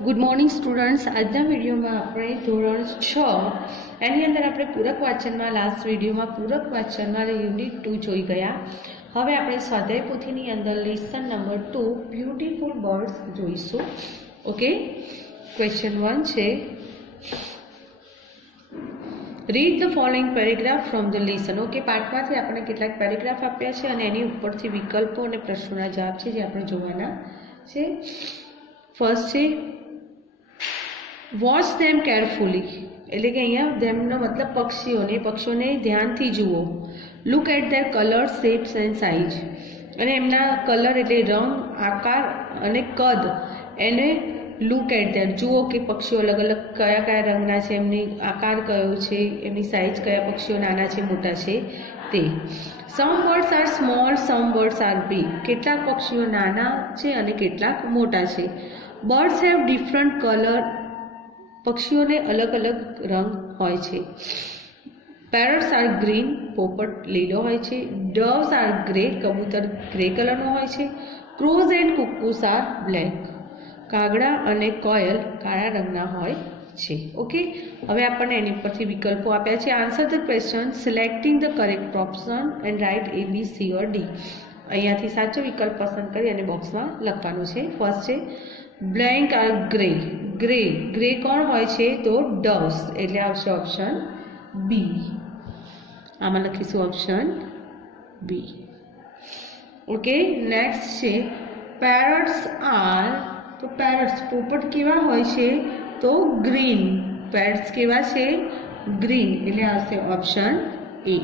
Good morning students. आजना video में अपने धोरण 6 एनी अंदर अपने पूरक वाचन में लास्ट वीडियो में पूरक वाचन में यूनिट 2 जोई गया। हवे अपने स्वाध्याय पोथीनी अंदर लेसन नंबर 2 ब्यूटीफुल बर्ड्स जोईशुं। ओके, क्वेश्चन 1 छे, read the following paragraph from the lesson. Okay, पाठमांथी आपणे કેટલાક પેરેગ્રાફ આપ્યા છે અને એની ઉપરથી વિકલ્પો અને પ્રશ્નોના જવાબ છે જે આપણે જોવાના છે। ફર્સ્ટ છે वॉच देम केरफुली, એટલે કે અહીંયા ધેમનો મતલબ પક્ષીઓને ધ્યાનથી જુઓ। Look at their colour, shapes and size, અને એમના કલર એટલે રંગ, આકાર અને કદ, એને લુક એટ ધેર જુઓ કે પક્ષીઓ અલગ અલગ કયા કયા રંગના છે, એમની આકાર કયો છે, એમની સાઇઝ કયા પક્ષીઓ નાના છે મોટા છે તે। Some birds are small, some birds are big, કેટલાક પક્ષીઓ નાના છે અને કેટલાક મોટા છે। બર્ડ્સ હેવ ડિફરન્ટ કલર, पक्षियों ने अलग अलग रंग होय छे। पैरट्स आर ग्रीन, पोपट लीलो होय छे। डव्स आर ग्रे, कबूतर ग्रे कलर नो होय छे। क्रोज एंड कुक्कूस आर ब्लेक, कागड़ा अने कोयल काळा रंगना होय छे। ओके, हवे आपणे एनी परथी विकल्पो आप्या छे। Answer the question selecting the correct option and write A, B, C और डी। अहींयाथी साचो विकल्प पसंद करी अने बॉक्समां लखवानुं छे। फर्स्ट छे blank or grey, grey grey कोण होय छे तो डव्स, एटले आवशे ऑप्शन बी। आमां लखीशुं ऑप्शन बी। ओके, नेक्स्ट छे पैरट्स आर, तो पैरट्स पोपट केवा होय छे तो ग्रीन, पैरट्स केवा छे ग्रीन, एटले आवशे ऑप्शन ए।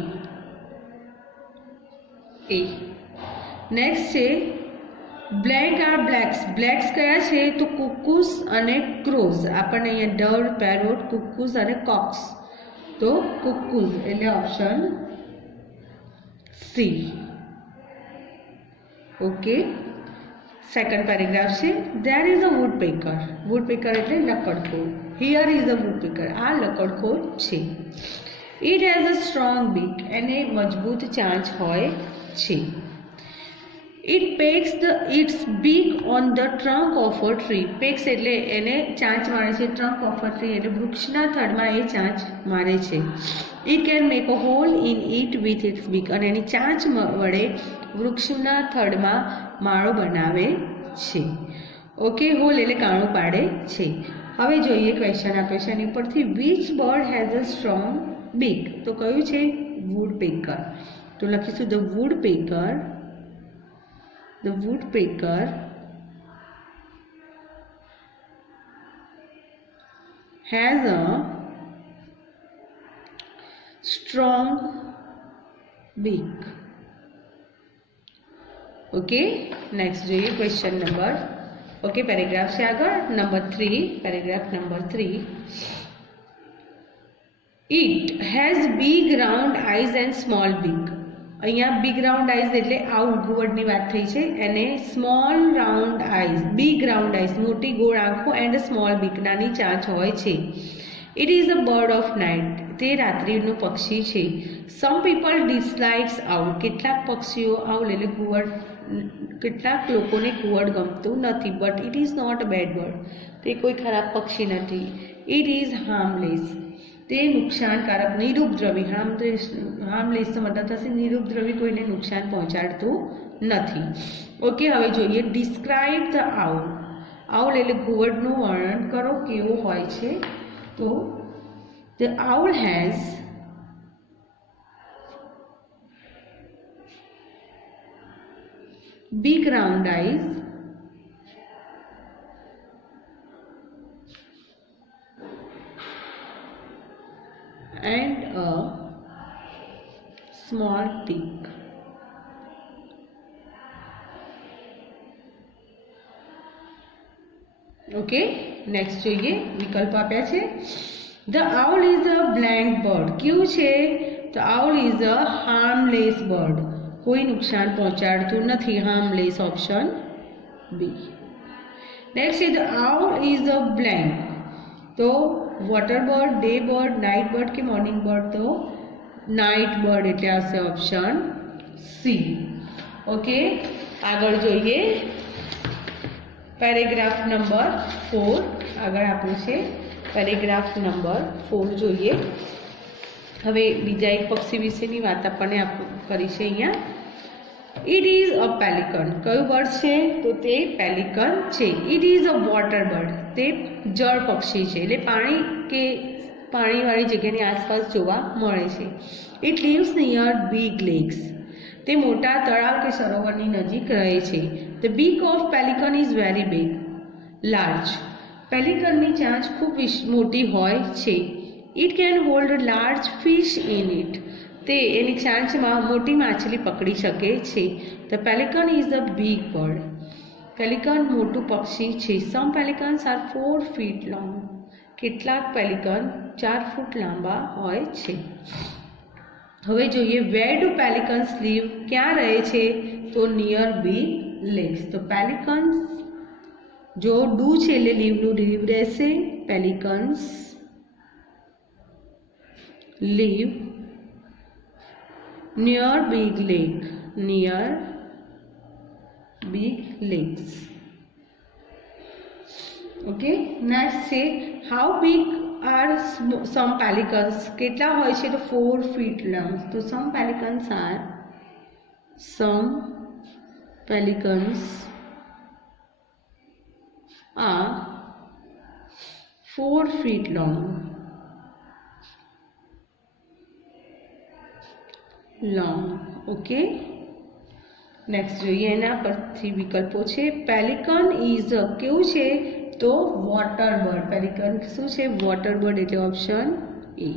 नेक्स्ट छे ब्लेक आर ब्लेक्स, ब्लेक्स कया छे तो कुक्कूस अने क्रोज। आपणे अहींया डव, पेरोट, कुक्कूस अने कॉक्स, तो कुक्कूस एटले option C. Okay, second paragraph छे there is a woodpecker, woodpecker एटले लकड़खोर। हियर इज अ वुडपेकर, आ लकड़खोर छे। It has a strong beak, एने मजबूत चांच होय छे। It pecks its beak on the trunk of a tree. Pecks એટલે એને ચાંચ મારે છે, trunk of a tree એટલે વૃક્ષના થડમાં એ ચાંચ મારે છે। It can make a hole in it with its beak, અને એની ચાંચ વડે વૃક્ષના થડમાં માળો બનાવે છે। ઓકે, હોલ એટલે કાણું પાડે છે। હવે જોઈએ ક્વેશ્ચન આપે છે એની ઉપરથી which bird has a strong beak, તો કયું છે woodpecker, તો લખીશું the woodpecker, the woodpecker has a strong beak। Okay, next જોઈએ क्वेश्चन नंबर, ओके पैराग्राफ से आगे number 3, paragraph number 3, it has big round eyes and small beak। अहींया big round eyes एटले आउल घुवडनी वात थई छे, एने small round eyes, big round eyes मोटी गोल आंखों एंड स्मॉल बीक नानी चांच होय छे। It is a bird of night, ते रात्रिनो पक्षी छे। सम पीपल डिसलाइक्स आउल, કેટલાક પક્ષીઓ આઉલ એટલે ઘુવડ, કેટલાક લોકોને ઘુવડ ગમતું નથી। But it is not a bad bird, તે કોઈ ખરાબ પક્ષી નથી। ઇટ ઇઝ હાર્મલેસ, તે નુકસાનકારક નિરુપદ્રવી, હાર્મલેસ मतलब થશે નિરુપદ્રવી, કોઈને નુકસાન પહોંચાડતું નથી। ઓકે, હવે જોઈએ ડિસ્ક્રાઇબ ધ આઉલ। આઉલ એટલે ઘુવડનું વર્ણન કરો કેવો હોય છે, તો the owl has big round eyes and a small beak। Okay, next જોઈએ વિકલ્પ આપ્યા છે। The owl is a blank bird, ક્યું છે તો owl is a harmless bird, કોઈ નુકસાન પહોંચાડતું નથી, હાર્મલેસ ઓપ્શન બી। नेक्स्ट છે the owl is a blank, તો water bird, day bird, night bird के मॉर्निंग बर्ड, तो नाइट बर्ड एटले आवशे ऑप्शन सी। ओके, आगळ जोईए પેરેગ્રાફ નંબર 4 આગળ આપ્યું છે. પેરેગ્રાફ નંબર 4 જોઈએ. હવે બીજા એક પક્ષી વિશેની વાત આપણને કરી છે અહીંયા. It is a pelican. કયું બર્ડ છે? તો તે પેલિકન છે. It is a water bird. તે જળ પક્ષી છે, એટલે પાણી કે પાણીવાળી જગ્યાની આસપાસ જોવા મળે છે. It lives near big lakes. તે મોટા તળાવ કે સરોવરની નજીક રહે છે. The beak of pelican is very big, large. પેલિકનની ચાંચ ખૂબ મોટી હોય છે. It can hold large fish in it. તે એની ચાંચમાં મોટી માછલી પકડી શકે છે. The pelican is a big bird. Pelican મોટું પક્ષી છે. Some pelicans are 4 feet long. કેટલાક પેલિકન 4 ફૂટ લાંબા હોય છે. હવે જોઈએ વેર ડુ પેલિકન્સ લીવ. ક્યાં રહે છે? તો નિયર બિગ લેક્સ. તો પેલિકન્સ જો ડુ છે એટલે લીવનું લીવ રહેશે. Pelicans live near big lake. Near big lakes. Okay, next છે how big are some pelicans. કેટલા હોય છે? તો 4 feet long. તો some pelicans are 4 feet long. Okay. Next જોઈએ એના પરથી વિકલ્પો છે. પેલિકન ઇઝ કેવું છે? તો વોટર બર્ડ. પેલિકન શું છે? વોટર બર્ડ, એટલે option A.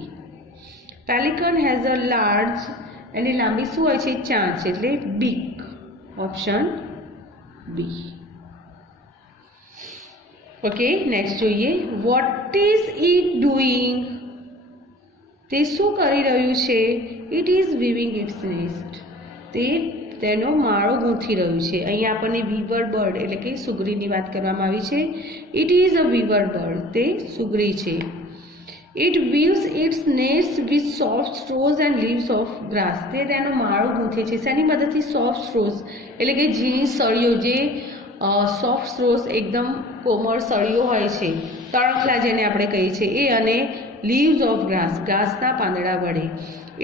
Pelican has a large. એની લાંબી શું હોય છે? ચાંચ, એટલે beak. Option B. Okay, next જોઈએ. What is it doing. તે શું કરી રહ્યું છે? It is weaving its nest. તે તેનો માળો ગૂંથી રહ્યું છે. અહીંયા આપણને વીવર બર્ડ એટલે કે સુગરીની વાત કરવામાં આવી છે. It is a weaver bird. તે સુગરી છે. It weaves its nest with soft straws and leaves of grass. તે તેનો માળો ગૂંથે છે. શેની મદદથી? સોફ્ટ સ્ટ્રોઝ એટલે કે ઝીણી સળીઓ, જે સોફ્ટ સ્ટ્રોઝ એકદમ કોમળ સળીઓ હોય છે, તણખલા જેને આપણે કહીએ છીએ એ, અને લીવ્સ ઓફ ગ્રાસ, ઘાસના પાંદડા વડે.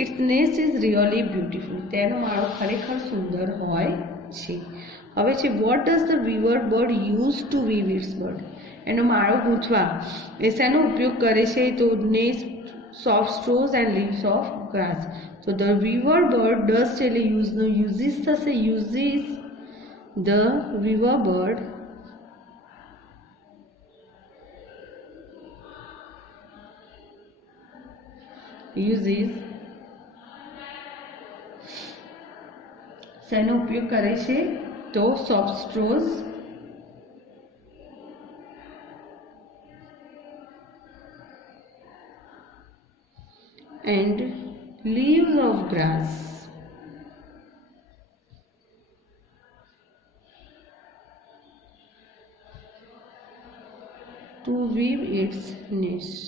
Its nest is really beautiful. તેનો માળો ખરેખર સુંદર હોય છે. હવે છે what does the weaver bird use to weave its bird. એનો માળો ગૂંથવા એ શેનો ઉપયોગ કરે છે? તો nest, soft straws and leaves of grass. તો ધ વીવર બર્ડ ડઝ એટલે યુઝનો યુઝિસ થશે. Uses the weaver bird uses શેનો ઉપયોગ કરે છે? તો સોફ્ટ સ્ટ્રોઝ and leaves of grass to weave its nest.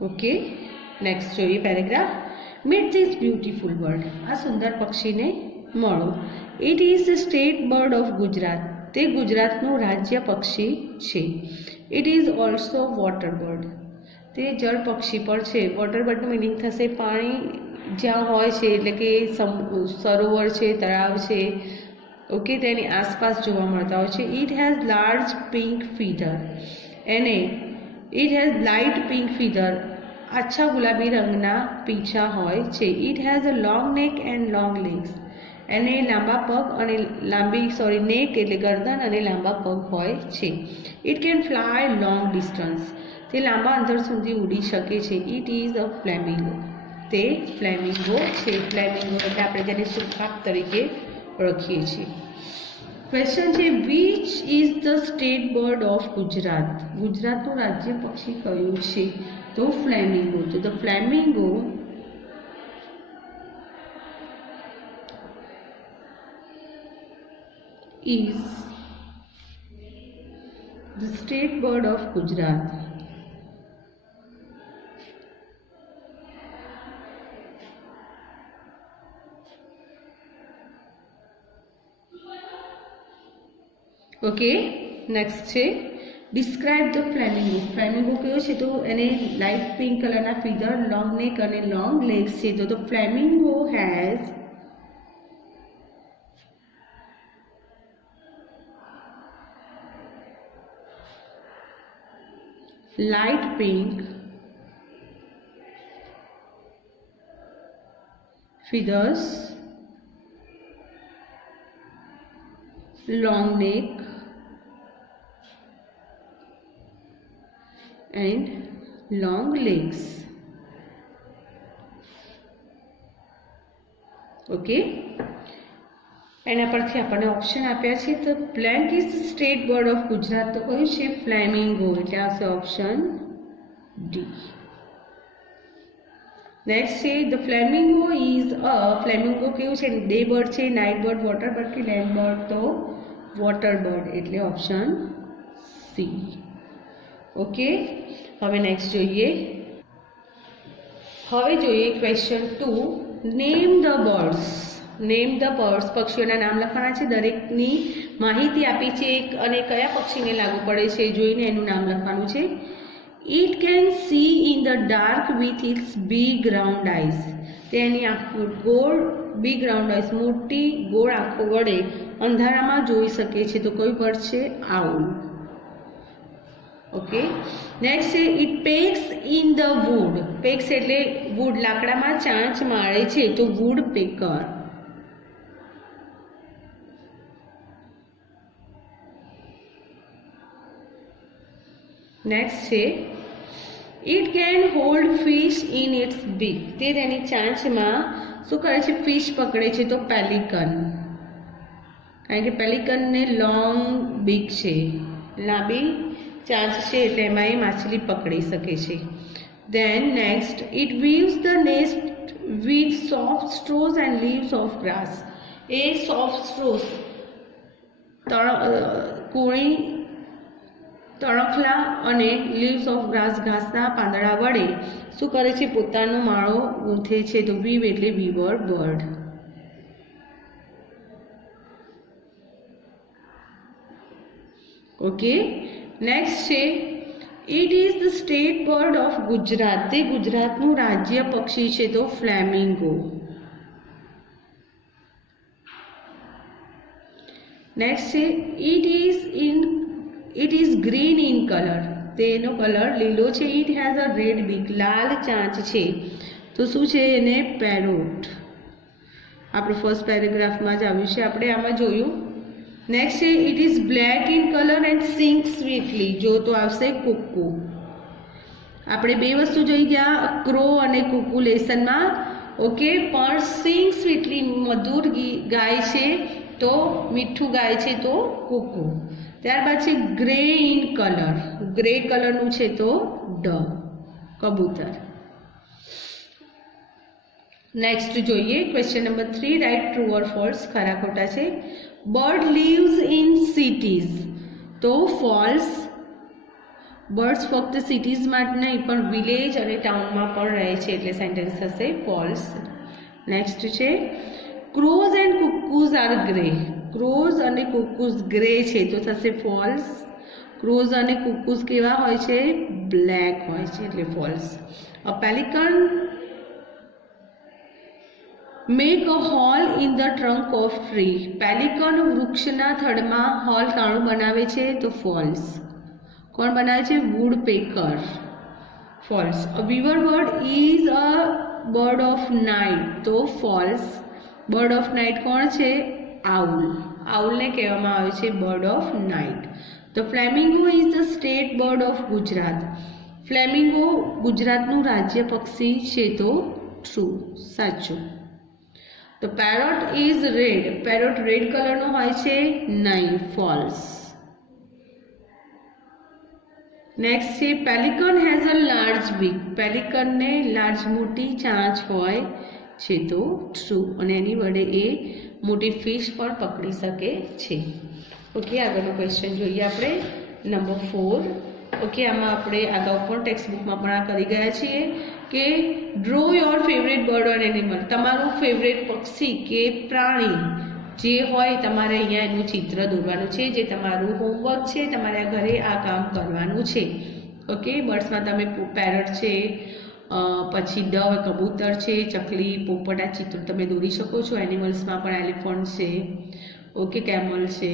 Okay, next જોઈએ paragraph. Meet this beautiful bird. આ સુંદર પક્ષીને મળો. It is the state bird of Gujarat. તે ગુજરાતનું રાજ્ય પક્ષી છે. It is also water bird. તે જળ પક્ષી પણ છે. વોટર બર્ડનું મિનિંગ થશે પાણી જ્યાં હોય છે, એટલે કે સરોવર છે, તળાવ છે, ઓકે, તેની આસપાસ જોવા મળતા હોય છે. It has large pink feather. એને it has light pink feather. આછા ગુલાબી રંગના પીંછા હોય છે. It has a long neck and long legs. એને લાંબા પગ અને નેક એટલે ગરદન અને લાંબા પગ હોય છે. It can fly long distance. તે લાંબા અંતર સુધી ઉડી શકે છે. It is a flamingo. તે ફ્લેમિંગો છે. ફ્લેમિંગો એટલે આપણે તેને સુકાક તરીકે ઓળખીએ છીએ. ક્વેશ્ચન છે which is the state bird of Gujarat. ગુજરાતનું રાજ્ય પક્ષી કયું છે? તો ફ્લેમિંગો. તો the flamingo is the state bird of Gujarat. Okay, next છે ડિસ્ક્રાઇબ ધ ફ્લેમિંગો. ફ્લેમિંગો કયો છે તો એને લાઇટ પિંક કલરના ફીધર, લોંગ નેક અને લોંગ લેગ્સ છે. તો flamingo has light pink feathers, long neck and long legs. Okay, એના પરથી આપણને ઓપ્શન આપ્યા છે. તો blank is state bird of Gujarat. તો કયું છે? ફ્લેમિંગો. એટલે આવશે ઓપ્શન ડી. નેક્સ્ટ છે the flamingo is a. Flamingo કેવું છે? ડે બર્ડ છે, નાઇટ બર્ડ, વોટર બર્ડ કે લેન્ડ બર્ડ? તો વોટર બર્ડ. એટલે ઓપ્શન સી. ઓકે, હવે નેક્સ્ટ જોઈએ. હવે જોઈએ question 2. Name the birds. Name the birds. પક્ષીઓના નામ લખવાના છે. દરેકની માહિતી આપી છે અને કયા પક્ષીને લાગુ પડે છે જોઈને એનું નામ લખવાનું છે. It can see in the dark with it's big round eyes. તેની ગોળ બિગ રાઉન્ડ આઈઝ, મોટી ગોળ આંખો વડે અંધારામાં જોઈ શકે છે. તો કયું બર્ડ છે? આઉલ. ઓકે, નેક્સ્ટ છે it pecks in the wood. Pecks એટલે વુડ, લાકડામાં ચાંચ મારે છે. તો વુડ પેકર. નેક્સ્ટ છે it can hold fish in its beak. તે તેની ચાંચમાં શું કરે છે? ફિશ પકડે છે. તો પેલિકન. કારણ કે પેલિકનને લોંગ બીક છે, લાંબી ચાંચ છે, એટલે એમાં એ માછલી પકડી શકે છે. Then next it weaves the nest with soft straws and leaves of grass. એ સોફ્ટ સ્ટ્રોઝ, કોણી, તણખલા અને લીવ્સ ઓફ ગ્રાસ, ઘાસના પાંદડા વડે શું કરે છે? પોતાનો માળો ગૂંથે છે. તો વીવ એટલે વીવર બર્ડ. ઓકે, નેક્સ્ટ છે it is the state bird of Gujarat. તે ગુજરાતનું રાજ્ય પક્ષી છે. તો ફ્લેમિંગો. નેક્સ્ટ છે it is green in colour. તેનો કલર લીલો છે. ઇટ હેઝ અ રેડ બીક. લાલ ચાંચ છે. તો શું છે? એને પેરોટ. આપણું ફર્સ્ટ પેરેગ્રાફમાં જ આવ્યું છે, આપણે આમાં જોયું. નેક્સ્ટ છે it is black in colour and sing સ્વીટલી. જો તો આવશે કુકુ. આપણે બે વસ્તુ જોઈ ગયા, ક્રો અને કુકુ લેસનમાં. ઓકે, પણ સિંગ સ્વીટલી મધુર ગાય છે, તો મીઠું ગાય છે. તો કુકુ. ત્યારબાદ છે ગ્રે ઇન કલર. ગ્રે કલરનું છે. તો ડવ, કબૂતર. નેક્સ્ટ જોઈએ question number 3. Write true or false. ખરા ખોટા છે. Bird lives in cities. તો ફોલ્સ. બર્ડ્સ ફક્ત સિટીઝમાં જ નહીં પણ વિલેજ અને ટાઉનમાં પણ રહે છે. એટલે સેન્ટેન્સ થશે ફોલ્સ. નેક્સ્ટ છે crows and cuckoos are grey. Crows અને કુકુઝ ગ્રે છે. તો થશે ફોલ્સ. ક્રોઝ અને કુકુઝ કેવા હોય છે? બ્લેક હોય છે. એટલે false. A pelican make a hole in the trunk of tree. Pelican વૃક્ષના થડમાં હોલ કાણું બનાવે છે. તો ફોલ્સ. કોણ બનાવે છે? Woodpecker. False. A weaver bird is a bird of night. તો ફોલ્સ. બર્ડ ઓફ નાઇટ કોણ છે? આઉલ. આઉલને કહેવામાં આવે છે બર્ડ ઓફ નાઇટ. તો flamingo is the state bird of Gujarat. Flamingo ગુજરાતનું રાજ્ય પક્ષી છે. તો ટ્રુ, સાચું. તો parrot is red. Parrot red કલરનો હોય છે? નહીં, ફોલ્સ. નેક્સ્ટ છે pelican has a large beak. પેલિકનને લાર્જ મોટી ચાંચ હોય છે. તો ટ્રુ. અને એની વડે એ મોટી ફિશ પણ પકડી શકે છે. ઓકે, આગળનો ક્વેશ્ચન જોઈએ આપણે નંબર 4. ઓકે, આમાં આપણે અગાઉ પણ ટેક્સ્ટ બુકમાં પણ આ કરી ગયા છીએ કે draw your favourite bird or animal. તમારું ફેવરેટ પક્ષી કે પ્રાણી જે હોય તમારે અહીંયા એનું ચિત્ર દોરવાનું છે, જે તમારું હોમવર્ક છે, તમારે આ ઘરે આ કામ કરવાનું છે. ઓકે, બર્ડ્સમાં તમે પેરટ છે, પછી ડવ કબૂતર છે, ચકલી, પોપટ આ ચિત્રો તમે દોરી શકો છો. એનિમલ્સમાં પણ એલિફન્ટ છે, ઓકે, કેમલ છે,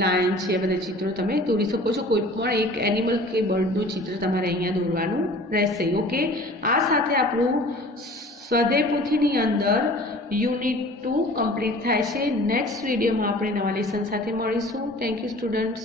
લાયન છે, આ બધા ચિત્રો તમે દોરી શકો છો. કોઈ પણ એક એનિમલ કે બર્ડનું ચિત્ર તમારે અહીંયા દોરવાનું રહેશે. ઓકે, આ સાથે આપણું સ્વાધ્યાય પોથીની અંદર યુનિટ 2 કમ્પ્લીટ થાય છે. નેક્સ્ટ વિડીયોમાં આપણે નવા લેસન સાથે મળીશું. Thank you students.